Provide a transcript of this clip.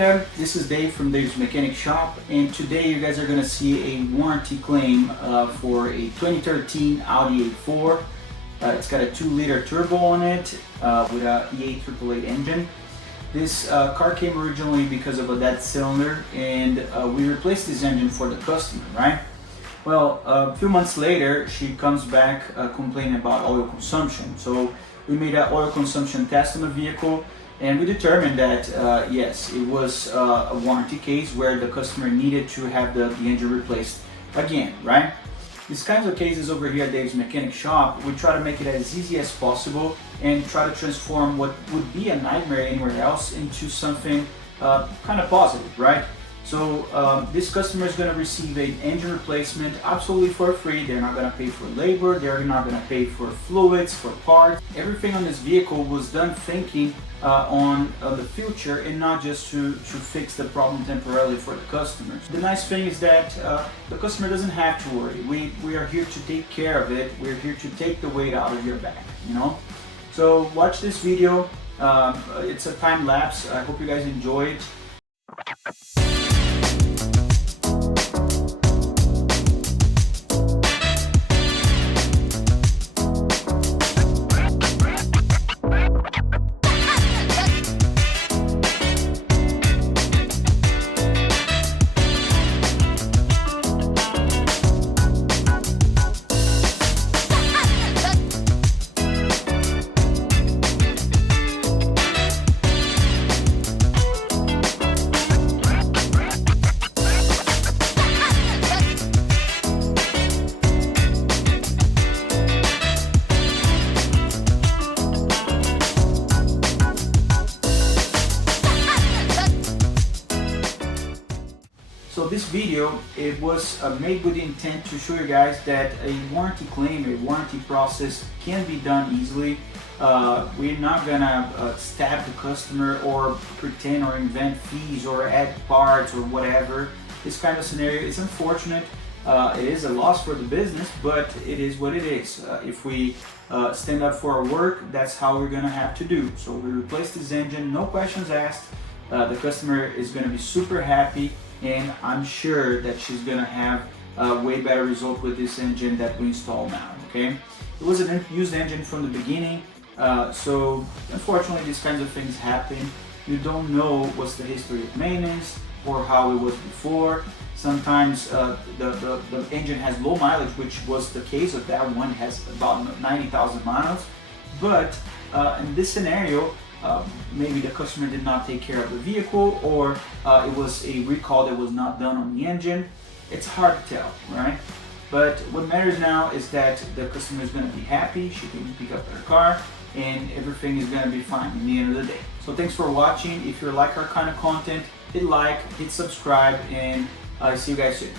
there, this is Dave from Dave's Mechanic Shop, and today you guys are going to see a warranty claim for a 2013 Audi A4. It's got a 2-liter turbo on it with a E888 engine. This car came originally because of a dead cylinder, and we replaced this engine for the customer, right? Well, a few months later, she comes back complaining about oil consumption. So we made an oil consumption test on the vehicle, and we determined that yes, it was a warranty case where the customer needed to have the engine replaced again, right? These kinds of cases over here at Dave's Mechanic Shop, we try to make it as easy as possible and try to transform what would be a nightmare anywhere else into something kind of positive, right? So this customer is going to receive an engine replacement absolutely for free. They're not going to pay for labor, they're not going to pay for fluids, for parts. Everything on this vehicle was done thinking on the future and not just to fix the problem temporarily for the customers. The nice thing is that the customer doesn't have to worry. We are here to take care of it. We're here to take the weight out of your back, you know? So watch this video. It's a time lapse. I hope you guys enjoy it. So this video, it was made with the intent to show you guys that a warranty claim, a warranty process can be done easily. We're not gonna stab the customer or pretend or invent fees or add parts or whatever. This kind of scenario is unfortunate. It is a loss for the business, but it is what it is. If we stand up for our work, that's how we're gonna have to do. So we replace this engine, no questions asked. The customer is gonna be super happy, and I'm sure that she's gonna have a way better result with this engine that we install now, okay? It was an used engine from the beginning, so unfortunately these kinds of things happen. You don't know what's the history of maintenance or how it was before. Sometimes the engine has low mileage, which was the case of that one, has about 90,000 miles. But in this scenario, maybe the customer did not take care of the vehicle, or it was a recall that was not done on the engine. It's hard to tell, right? But what matters now is that the customer is going to be happy, she can pick up her car, and everything is going to be fine in the end of the day. So thanks for watching. If you like our kind of content, hit like, hit subscribe, and I'll see you guys soon.